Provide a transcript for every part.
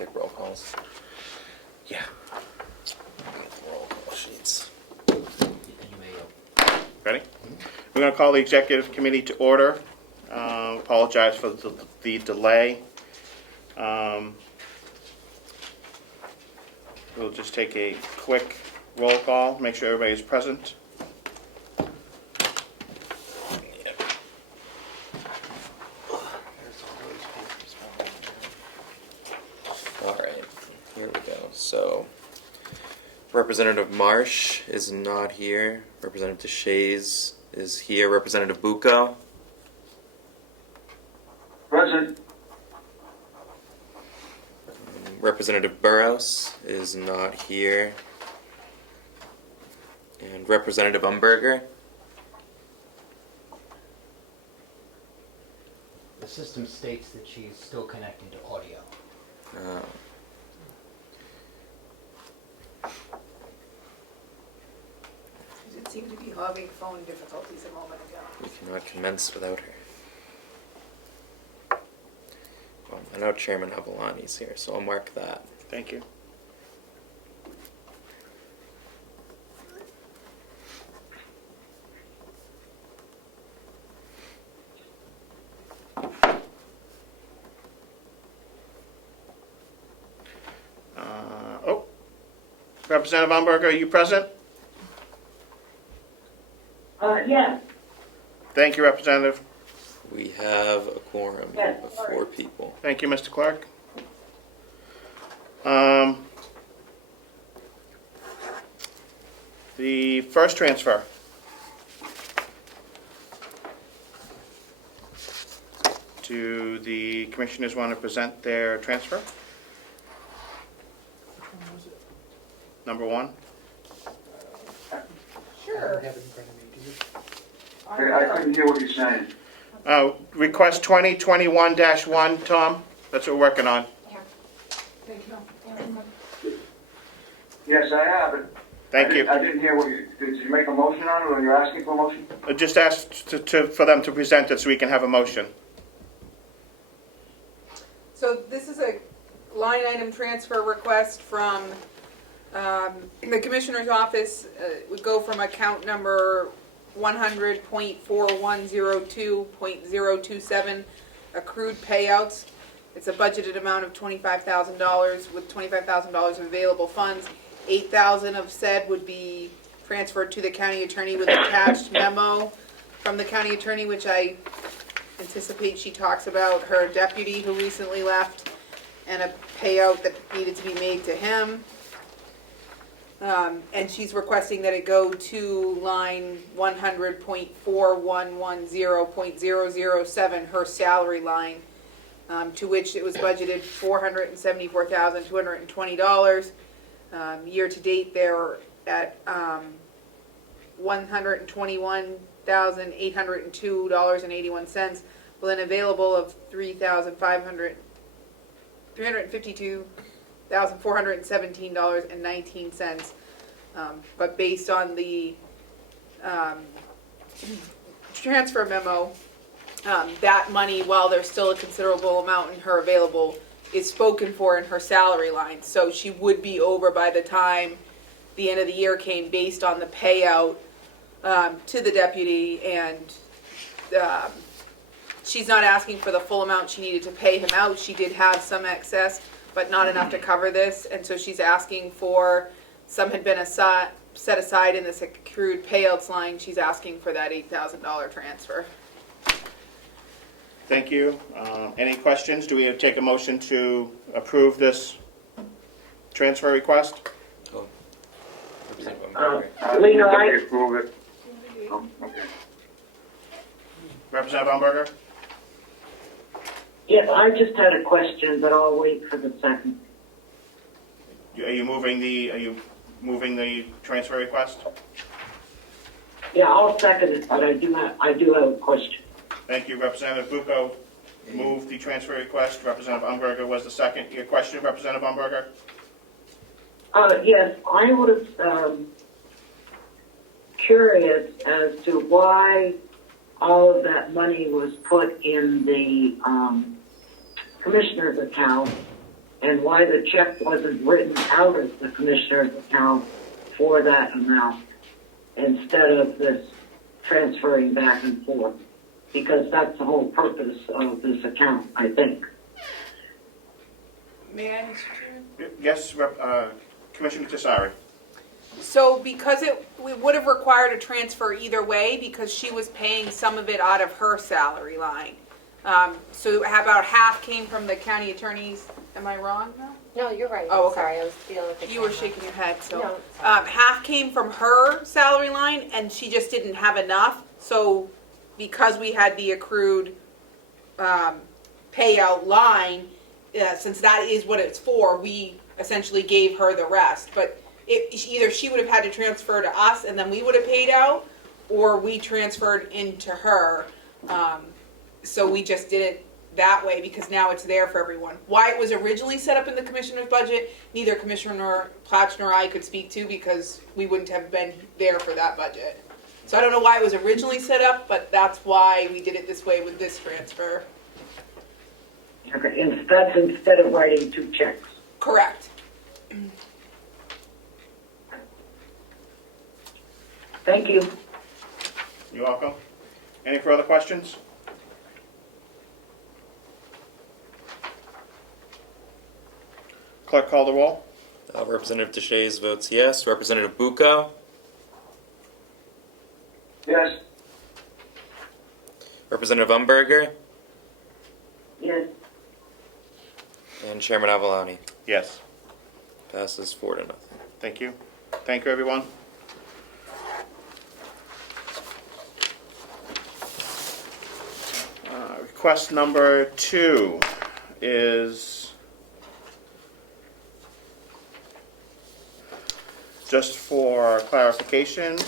take roll calls. Yeah. Get the roll call sheets. Ready? We're going to call the executive committee to order. Apologize for the delay. We'll just take a quick roll call, make sure everybody's present. All right, here we go. So, Representative Marsh is not here. Representative Shays is here. Representative Bucco. Present. Representative Burrows is not here. And Representative Umberger. The system states that she's still connected to audio. She did seem to be having phone difficulties a moment ago. We cannot commence without her. Well, I know Chairman Avalani's here, so I'll mark that. Thank you. Representative Umberger, are you present? Yes. Thank you, Representative. We have a quorum Yes, of sorry. 4 people. Thank you, Mr. Clark. The first transfer. Do the commissioners want to present their transfer? Which one was it? Number 1. I don't have it in front of me, do you? I couldn't hear what you're saying. Request 2021-1, Tom? That's what we're working on. Thank you. Yes, I have it. Thank you. I didn't hear did you make a motion on it, or you're asking for a motion? Just ask for them to present it so we can have a motion. So this is a line item transfer request from the Commissioner's Office. It would go from account number 100.4102.027 accrued payouts. It's a budgeted amount of $25,000 with $25,000 of available funds. $8,000 of said would be transferred to the county attorney with attached memo from the county attorney, which I anticipate she talks about her deputy who recently left and a payout that needed to be made to him. And she's requesting that it go to line 100.4110.007, her salary line, to which it was budgeted $474,220. Year to date, they're at $121,802.81, with an available of $352,417.19. But based on the transfer memo, that money, while there's still a considerable amount in her available, is spoken for in her salary line. So she would be over by the time the end of the year came based on the payout to the deputy, and she's not asking for the full amount she needed to pay him out. She did have some excess, but not enough to cover this, and so she's asking for, some had been set aside in this accrued payouts line. She's asking for that $8,000 transfer. Thank you. Any questions? Do we have to take a motion to approve this transfer request? Oh. Representative Umberger. Lena, I approve it. Okay. Representative Umberger? Yes, I just had a question, but I'll wait for the second. Are you moving the transfer request? Yeah, I'll second it, but I do have a question. Thank you. Representative Bucco moved the transfer request. Representative Umberger was the second. Your question, Representative Umberger? Yes, I was curious as to why all of that money was put in the commissioner's account and why the check wasn't written out of the commissioner's account for that amount instead of this transferring back and forth. Because that's the whole purpose of this account, I think. May I, Mr. Chairman? Yes, Commissioner Tesari. So because we would have required a transfer either way because she was paying some of it out of her salary line. So how about half came from the county attorney's, am I wrong now? No, you're right. Oh, I'm okay. sorry, I was dealing with the You were camera. shaking your head, so. No, it's fine. Half came from her salary line and she just didn't have enough. So because we had the accrued payout line, since that is what it's for, we essentially gave her the rest. But either she would have had to transfer to us and then we would have paid out, or we transferred into her. So we just did it that way because now it's there for everyone. Why it was originally set up in the commissioner's budget, neither Commissioner Platch nor I could speak to because we wouldn't have been there for that budget. So I don't know why it was originally set up, but that's why we did it this way with this transfer. Okay, and that's instead of writing 2 checks. Correct. Thank you. You're welcome. Any further questions? Clerk, call the roll. Representative DeShays votes yes. Representative Bucco, Yes. Representative Umberger, Yes. and Chairman Avaloni. Yes. Passes 4-0. Thank you. Thank you, everyone. Request number 2 is just for clarification.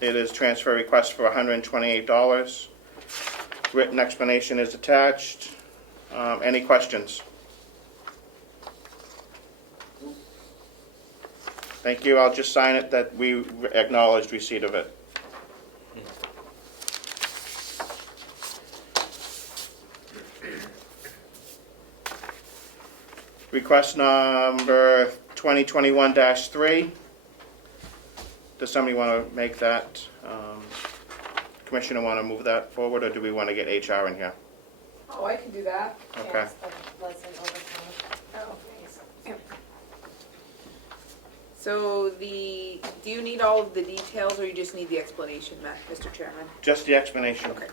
It is transfer request for $128. Written explanation is attached. Any questions? Thank you. I'll just sign it that we acknowledged receipt of it. Request number 2021-3. Does somebody want to make that, Commissioner want to move that forward, or do we want to get HR in here? Oh, I can do that. Okay. Yes, that wasn't overtime. Oh, thanks. So do you need all of the details or you just need the explanation, Mr. Chairman? Just the explanation. Okay.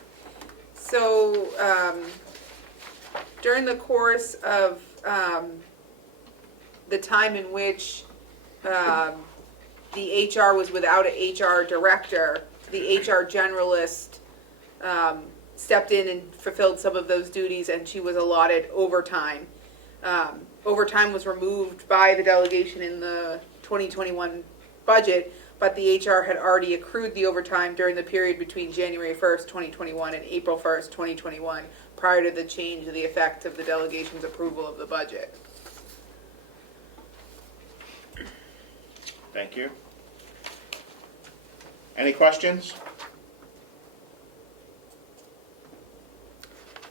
So, during the course of the time in which the HR was without an HR director, the HR generalist stepped in and fulfilled some of those duties, and she was allotted overtime. Overtime was removed by the delegation in the 2021 budget, but the HR had already accrued the overtime during the period between January 1st, 2021 and April 1st, 2021, prior to the change of the effect of the delegation's approval of the budget. Thank you. Any questions?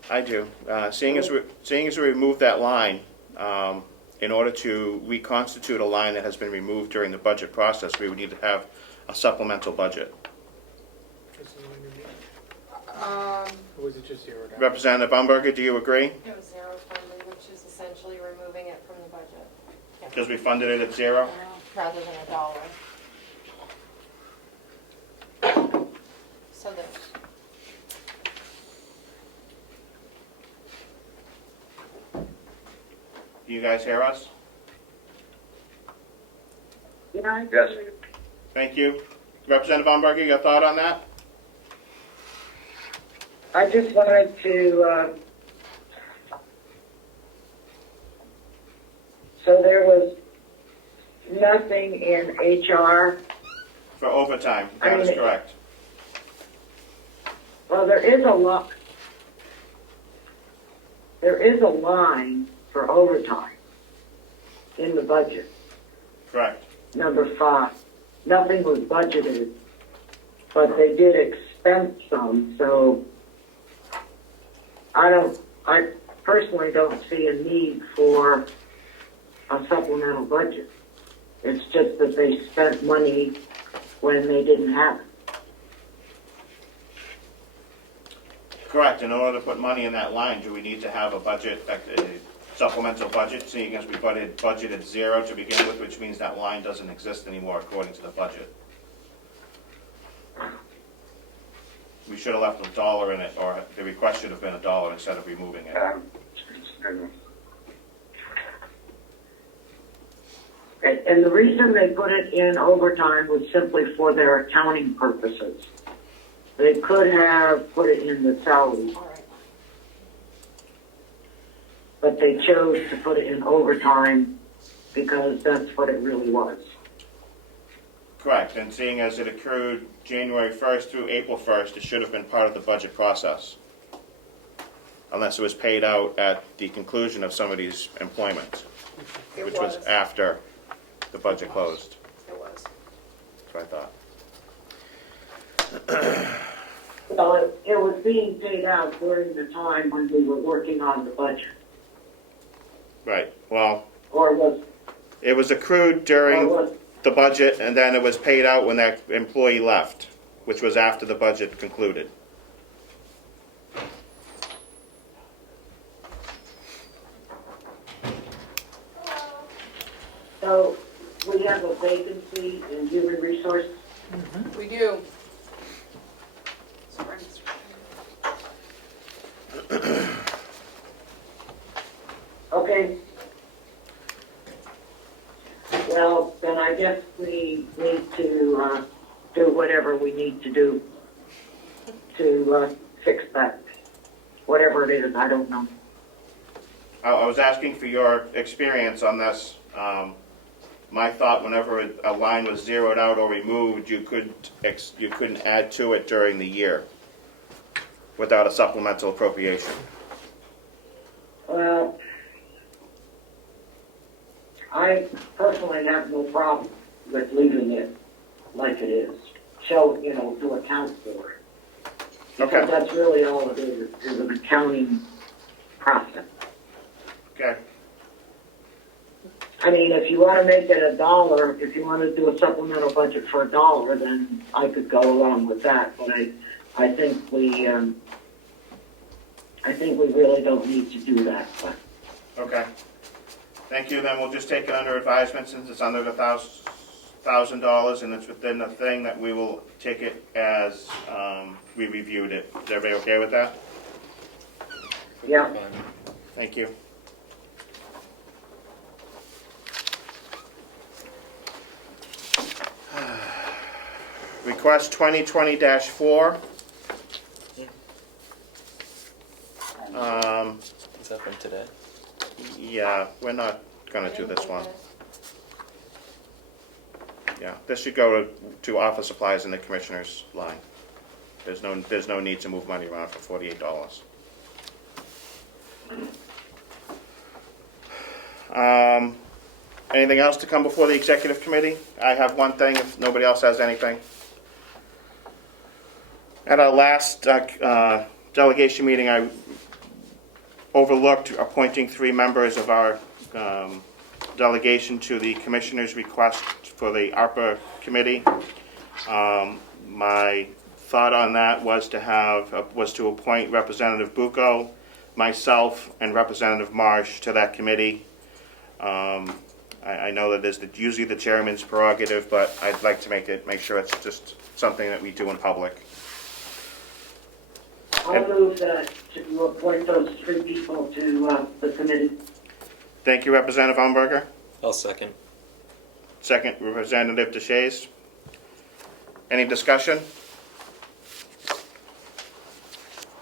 I do. Seeing as we removed that line, in order to reconstitute a line that has been removed during the budget process, we would need to have a supplemental budget. Is the line removed? Or was it just zeroed out? Representative Umberger, do you agree? It was zero funded, which is essentially removing it from the budget. Yeah. Because we funded it at zero? Rather than $1. So that, Do you guys hear us? Yeah. Yes. Thank you. Representative Umberger, your thought on that? I just wanted to, so there was nothing in HR. For overtime, I that is mean, correct. Well, there is a line for overtime in the budget, Correct. number 5. Nothing was budgeted, but they did expense some, so I personally don't see a need for a supplemental budget. It's just that they spent money when they didn't have it. Correct, in order to put money in that line, do we need to have a budget, a supplemental budget, seeing as we budgeted zero to begin with, which means that line doesn't exist anymore according to the budget? We should have left $1 in it, or the request should have been $1 instead of removing it. And the reason they put it in overtime was simply for their accounting purposes. They could have put it in the salary, All right. but they chose to put it in overtime because that's what it really was. Correct, and seeing as it accrued January 1st through April 1st, it should have been part of the budget process. Unless it was paid out at the conclusion of somebody's employment, which was after the budget closed. It was. That's what I thought. Well, it was being paid out during the time when we were working on the budget. Right, well, Or was, it was accrued or during was, the budget, and then it was paid out when that employee left, which was after the budget concluded. so we have a vacancy in human resources. We do. Okay. Well, then I guess we need to do whatever we need to do to fix that. Whatever it is, I don't know. I was asking for your experience on this. My thought, whenever a line was zeroed out or removed, you couldn't add to it during the year without a supplemental appropriation. Well, I personally have no problem with leaving it like it is. To account for it. Okay. Because that's really all it is an accounting process. Okay. I mean, if you want to make it $1, if you want to do a supplemental budget for $1, then I could go along with that. But I think we really don't need to do that. But Okay. Thank you. Then we'll just take it under advisement since it's under the $1,000 and it's within the thing that we will take it as we reviewed it. Is everybody okay with that? yeah, Thank you. Request 2020-4. Is that from today? Yeah, we're not gonna do this one. Yeah, this should go to office supplies in the commissioner's line. There's no need to move money around for $48. Anything else to come before the executive committee? I have one thing, if nobody else has anything. At our last delegation meeting, I overlooked appointing 3 members of our delegation to the commissioner's request for the ARPA committee. My thought on that was to appoint Representative Bucco, myself, and Representative Marsh to that committee. I know that is usually the chairman's prerogative, but I'd like to make sure it's just something that we do in public. I'll move that to appoint those 3 people to the committee. Thank you, Representative Umberger. I'll second. Second, Representative DeShays. Any discussion?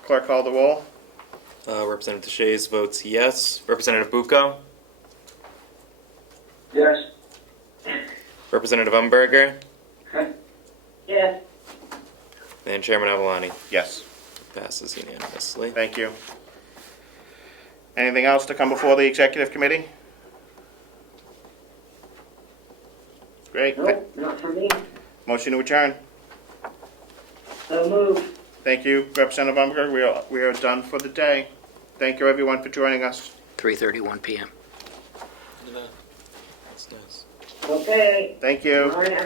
Clerk, call the roll. Representative Shays votes yes. Representative Bucco? Yes. Representative Umberger? Yes. And Chairman Avalani. Yes. Passes unanimously. Thank you. Anything else to come before the executive committee? Great. Nope, not for me. Motion to adjourn. So move. Thank you, Representative Umberger. We are done for the day. Thank you, everyone, for joining us. 3:31 p.m. Look at that. That's nice. Okay. Thank you. All right.